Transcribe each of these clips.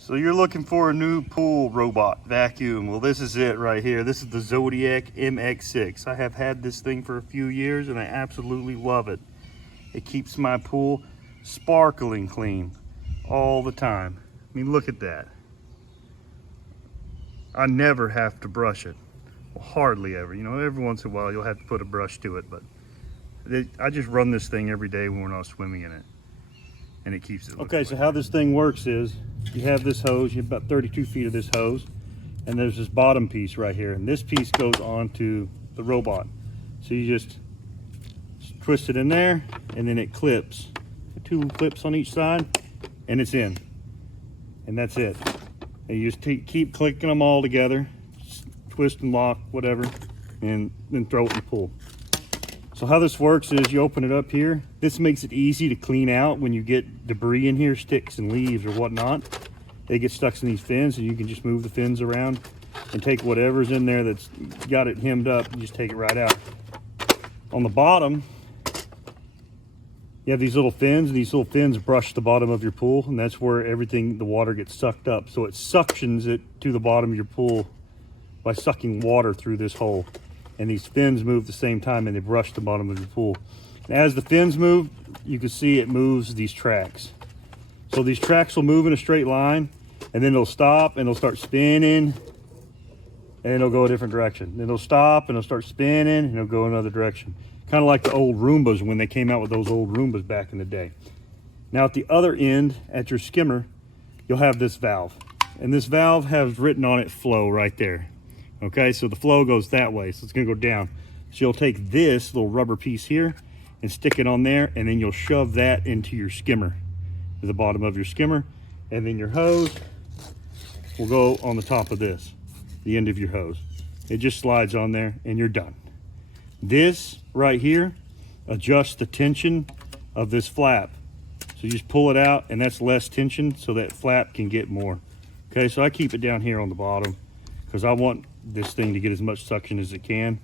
So you're looking for a new pool robot vacuum. Well, this is it right here. This is the Zodiac MX6. I have had this thing for a few years and I absolutely love it. It keeps my pool sparkling clean all the time. I mean, look at that. I never have to brush it. Well, hardly ever. You know, every once in a while you'll have to put a brush to it, but I just run this thing every day when we're not swimming in it. And it keeps it. Okay, so how this thing works is you have this hose, you have about 32 feet of this hose, and there's this bottom piece right here, and this piece goes onto the robot. So you just twist it in there, and then it clips. 2 clips on each side, and it's in. And that's it. And you just keep clicking them all together, twist and lock, whatever, and then throw it in the pool. So how this works is you open it up here. This makes it easy to clean out when you get debris in here, sticks and leaves or whatnot. They get stuck in these fins, and you can just move the fins around and take whatever's in there that's got it hemmed up and just take it right out. On the bottom, you have these little fins, and these little fins brush the bottom of your pool, and that's where everything, the water gets sucked up. So it suctions it to the bottom of your pool by sucking water through this hole. And these fins move at the same time, and they brush the bottom of your pool. And as the fins move, you can see it moves these tracks. So these tracks will move in a straight line, and then they'll stop and they'll start spinning, and it'll go a different direction. Then they'll stop and it'll start spinning and it'll go another direction. Kind of like the old Roombas when they came out with those old Roombas back in the day. Now at the other end, at your skimmer, you'll have this valve. And this valve has written on it flow right there. Okay, so the flow goes that way, so it's gonna go down. So you'll take this little rubber piece here and stick it on there, and then you'll shove that into your skimmer, to the bottom of your skimmer, and then your hose will go on the top of this, the end of your hose. It just slides on there and you're done. This right here adjusts the tension of this flap. So you just pull it out, and that's less tension, so that flap can get more. Okay, so I keep it down here on the bottom because I want this thing to get as much suction as it can.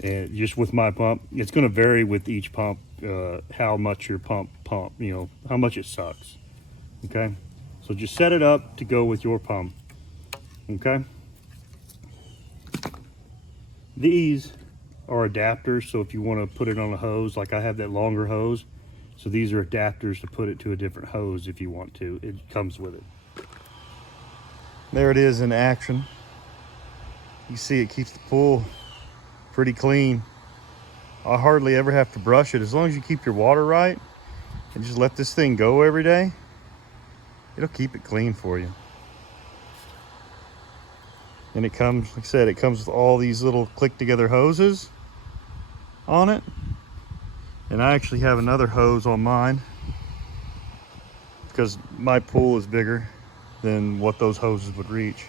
And just with my pump, it's going to vary with each pump how much your pump, you know, how much it sucks. Okay, so just set it up to go with your pump. Okay, these are adapters, so if you want to put it on a hose, like I have that longer hose, so these are adapters to put it to a different hose if you want to. It comes with it. There it is in action. You see it keeps the pool pretty clean. I hardly ever have to brush it. As long as you keep your water right and just let this thing go every day, it'll keep it clean for you. And it comes, like I said, it comes with all these little click together hoses on it. And I actually have another hose on mine because my pool is bigger than what those hoses would reach.